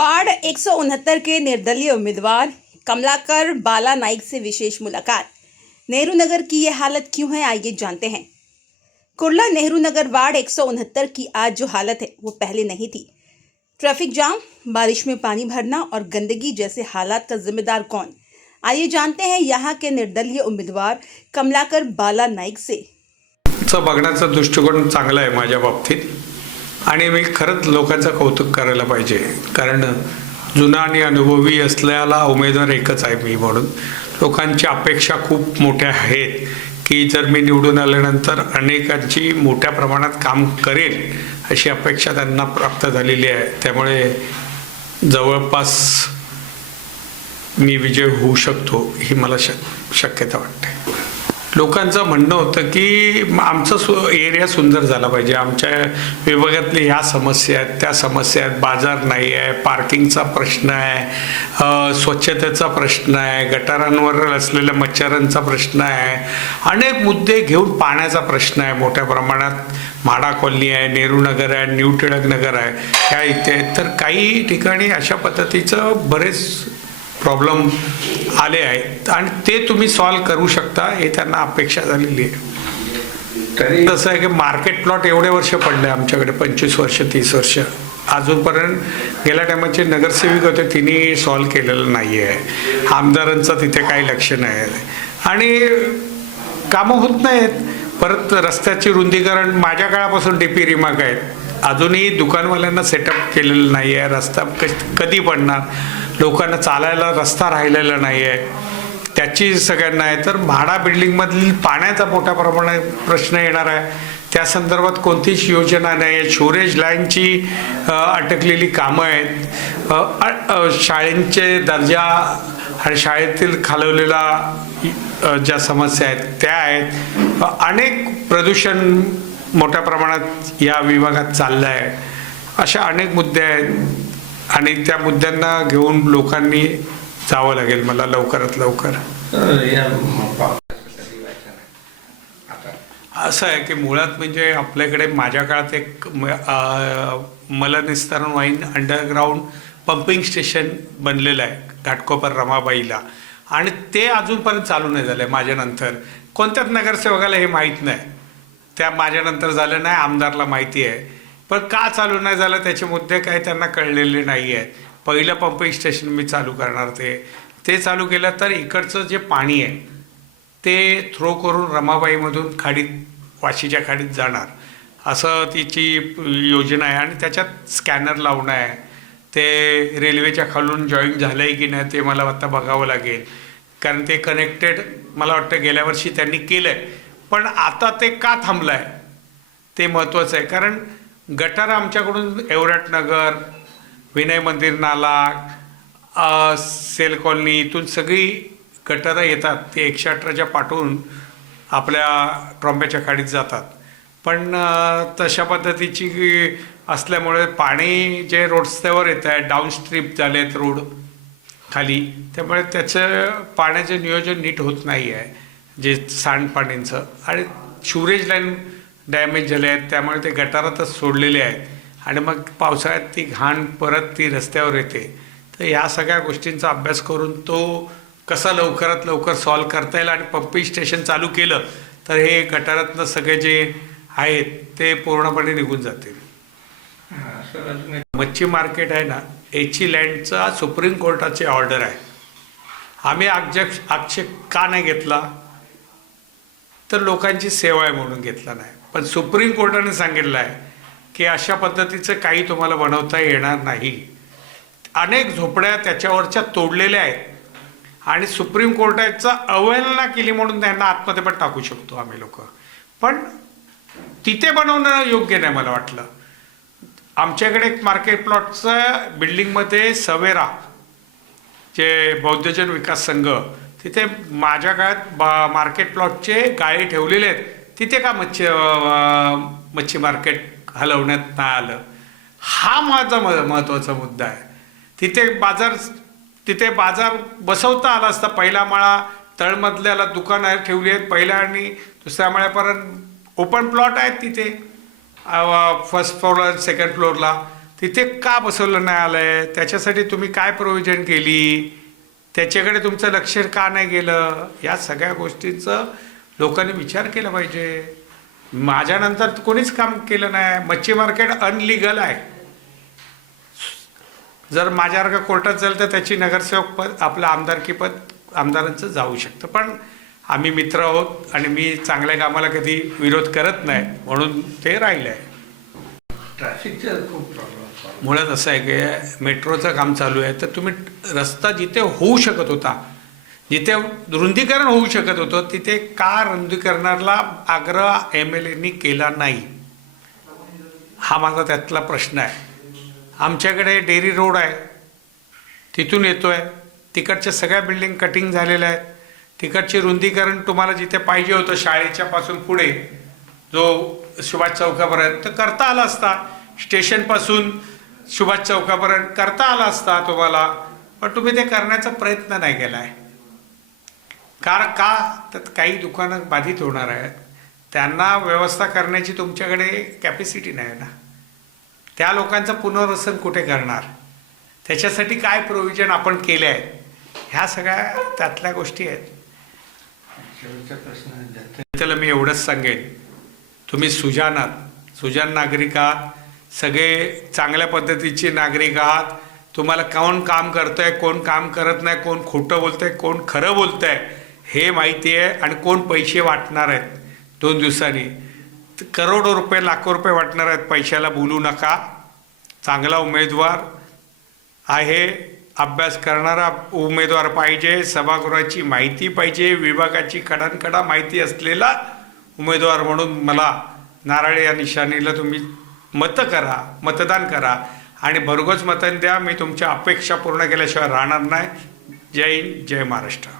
Ward 169 के निर्दलीय उम्मीदवार कमलाकर बाला नाइक से विशेष मुलाकात। नेहरू नगर की ये हालत क्यों है, आइए जानते हैं। कुर्ला नेहरू नगर वार्ड 169 की आज जो हालत है वो पहले नहीं थी। ट्रैफिक जाम, बारिश में पानी भरना और गंदगी जैसे हालात का जिम्मेदार कौन, आइए जानते हैं यहाँ के निर्दलीय उम्मीदवार कमलाकर बाला नाइक से। बघण्याचा दृष्टिकोन चांगला आहे माझ्या बाबतीत आणि मी खरंच लोकांचं कौतुक करायला पाहिजे, कारण जुना आणि अनुभवी असलेला उमेदवार एकच आहे मी म्हणून. लोकांची अपेक्षा खूप मोठ्या आहेत की जर मी निवडून आल्यानंतर अनेकांची मोठ्या प्रमाणात काम करेल अशी अपेक्षा त्यांना प्राप्त झालेली आहे. त्यामुळे जवळपास मी विजय होऊ शकतो ही मला शक्यता वाटते. लोकांचं म्हणणं होतं की आमचं एरिया सुंदर झाला पाहिजे, आमच्या विभागातली ह्या समस्या आहेत, त्या समस्या आहेत, बाजार नाही आहे, पार्किंगचा प्रश्न आहे, स्वच्छतेचा प्रश्न आहे, गटारांवर असलेल्या मच्छरांचा प्रश्न आहे, अनेक मुद्दे घेऊन पाण्याचा प्रश्न आहे मोठ्या प्रमाणात. म्हाडा कॉलनी आहे, नेहरू नगर आहे, न्यू टिळक नगर आहे, ह्या इथे. तर काही ठिकाणी अशा पद्धतीचं बरेच प्रॉब्लेम आले आहेत आणि ते तुम्ही सॉल्व करू शकता हे त्यांना अपेक्षा झालेली आहे. तरी तसं आहे की मार्केट प्लॉट एवढे वर्ष पडले आमच्याकडे, 25 वर्ष 30 वर्ष, अजूनपर्यंत गेल्या टायमाचे नगरसेवक होते तिने सॉल्व केलेलं नाही आहे. आमदारांचं तिथे काही लक्ष नाही आहे आणि कामं होत नाहीत. परत रस्त्याची रुंदीकरण माझ्या काळापासून डीपी रिमार्क आहेत, अजूनही दुकानवाल्यांना सेटअप केलेलं नाही आहे. रस्ता कधी पडणार, लोकांना चालायला रस्ता राहिलेला नाही आहे, त्याची सगळ्यांना आहे. तर म्हाडा बिल्डिंगमधील पाण्याचा मोठ्या प्रमाणात प्रश्न येणार आहे, त्या संदर्भात कोणतीच योजना नाही आहे. शोरेज लाईनची अटकलेली कामं आहेत, शाळेंचे दर्जा आणि शाळेतील खालवलेला ज्या समस्या आहेत त्या आहेत, अनेक प्रदूषण मोठ्या प्रमाणात या विभागात चाललं आहे. अशा अनेक मुद्दे आहेत आणि त्या मुद्द्यांना घेऊन लोकांनी जावं लागेल मला लवकरात लवकर. असं आहे की मुळात म्हणजे आपल्याकडे माझ्या काळात एक मलनिस्तारण वाईन अंडरग्राऊंड पंपिंग स्टेशन बनलेलं आहे घाटकोपर रमाबाईला, आणि ते अजूनपर्यंत चालू नाही झालं आहे. माझ्यानंतर कोणत्याच नगरसेवकाला हे माहीत नाही, त्या माझ्यानंतर झालं नाही, आमदारला माहिती आहे, पण का चालू नाही झालं त्याचे मुद्दे काही त्यांना कळलेले नाही आहेत. पहिलं पंपिंग स्टेशन मी चालू करणार, ते चालू केलं तर इकडचं जे पाणी आहे ते थ्रो करून रमाबाईमधून खाडीत, वाशीच्या खाडीत जाणार असं तिची योजना आहे. आणि त्याच्यात स्कॅनर लावणं आहे, ते रेल्वेच्या खालून जॉईन झालं आहे की नाही ते मला आता बघावं लागेल, कारण ते कनेक्टेड मला वाटतं गेल्या वर्षी त्यांनी केलं आहे. पण आता ते का थांबलं आहे ते महत्त्वाचं आहे, कारण गटार आमच्याकडून एवराट नगर, विनय मंदिर नाला, सेल कॉलनी इथून सगळी गटारं येतात, ते 118च्या पाठवून आपल्या ट्रॉम्ब्याच्या खाडीत जातात. पण तशा पद्धतीची असल्यामुळे पाणी जे रस्त्यावर येत आहे, डाऊनस्ट्रीप झाले आहेत रोड खाली, त्यामुळे त्याचं पाण्याचं नियोजन नीट होत नाही आहे, जे सांडपाणींचं. आणि शुरेज लाईन डॅमेज झाले आहेत, त्यामुळे ते गटारातच सोडलेले आहेत आणि मग पावसाळ्यात ती घाण परत ती रस्त्यावर येते. तर या सगळ्या गोष्टींचा अभ्यास करून तो कसा लवकरात लवकर सॉल्व करता येईल आणि पंपिंग स्टेशन चालू केलं तर हे गटारातनं सगळे जे आहेत ते पूर्णपणे निघून जातील. मच्छी मार्केट आहे ना, याची लँडचा सुप्रीम कोर्टाची ऑर्डर आहे. आम्ही आक्षेप का नाही घेतला तर लोकांची सेवा आहे म्हणून घेतला नाही, पण सुप्रीम कोर्टाने सांगितलं आहे की अशा पद्धतीचं काही तुम्हाला बनवता येणार नाही. अनेक झोपड्या त्याच्यावरच्या तोडलेल्या आहेत आणि सुप्रीम कोर्टाचा अवहेलना केली म्हणून त्यांना आतमध्ये पण टाकू शकतो आम्ही लोक, पण तिथे बनवणं योग्य नाही मला वाटलं. आमच्याकडे एक मार्केट प्लॉटचं बिल्डिंगमध्ये सवेरा जे बौद्धजन विकास संघ, तिथे माझ्या काळात मार्केट प्लॉटचे गाळे ठेवलेले आहेत, तिथे का मच्छी मार्केट हलवण्यात नाही आलं, हा माझा महत्त्वाचा मुद्दा आहे. तिथे बाजार बसवता आला असता. पहिला माळा तळमधल्याला दुकानं ठेवली आहेत, पहिल्या आणि दुसऱ्या माळ्यापर्यंत ओपन प्लॉट आहेत तिथे, फर्स्ट फ्लोअर सेकंड फ्लोअरला, तिथे का बसवलं नाही आलंय, त्याच्यासाठी तुम्ही काय प्रोव्हिजन केली, त्याच्याकडे तुमचं लक्ष का नाही गेलं, या सगळ्या गोष्टींचं लोकांनी विचार केला पाहिजे. माझ्यानंतर कोणीच काम केलं नाही. मच्छी मार्केट अनलिगल आहे. जर माझ्यासारखं कोर्टात झालं तर त्याची नगरसेवक पद, आपलं आमदारकी पद आमदारांचं जाऊ शकतं. पण आम्ही मित्र आहोत आणि मी चांगल्या कामाला कधी विरोध करत नाही, म्हणून ते राहिलं आहे. ट्रॅफिकचा खूप प्रॉब्लेम. मुळात असं आहे की मेट्रोचं काम चालू आहे, तर तुम्ही रस्ता जिथे होऊ शकत होता, जिथे रुंदीकरण होऊ शकत होतं, तिथे का रुंदीकरणाला आग्रह MLAंनी केला नाही, हा माझा त्यातला प्रश्न आहे. आमच्याकडे डेअरी रोड आहे, तिथून येतो आहे, तिकडच्या सगळ्या बिल्डिंग कटिंग झालेल्या आहेत. तिकडचे रुंदीकरण तुम्हाला जिथे पाहिजे होतं शाळेच्या पासून पुढे जो सुभाष चौकापर्यंत करता आला असता, स्टेशनपासून सुभाष चौकापर्यंत करता आला असता तुम्हाला, पण तुम्ही ते करण्याचा प्रयत्न नाही केला आहे. का तर काही दुकानं बाधित होणार आहेत, त्यांना व्यवस्था करण्याची तुमच्याकडे कॅपॅसिटी नाही ना. त्या लोकांचं पुनर्वसन कुठे करणार, त्याच्यासाठी काय प्रोव्हिजन आपण केले आहेत, ह्या सगळ्या त्यातल्या गोष्टी आहेत. शेवटचा प्रश्न त्याला मी एवढंच सांगेन, तुम्ही सुजाण आहात, सुजाण नागरिक आहात, सगळे चांगल्या पद्धतीचे नागरिक आहात. तुम्हाला कोण काम करतंय, कोण काम करत नाही, कोण खोटं बोलतंय, कोण खरं बोलतंय हे माहिती आहे, आणि कोण पैसे वाटणार आहेत 2 दिवसांनी. करोडो रुपये, लाखो रुपये वाटणार आहेत पैशाला. बोलू नका. चांगला उमेदवार आहे, अभ्यास करणारा उमेदवार पाहिजे, सभागृहाची माहिती पाहिजे, विभागाची कडानकडा माहिती असलेला उमेदवार म्हणून मला नारळ या निशाणीला तुम्ही मतदान करा आणि भरघोस मतदान द्या. मी तुमच्या अपेक्षा पूर्ण केल्याशिवाय राहणार नाही. जय हिंद, जय महाराष्ट्र.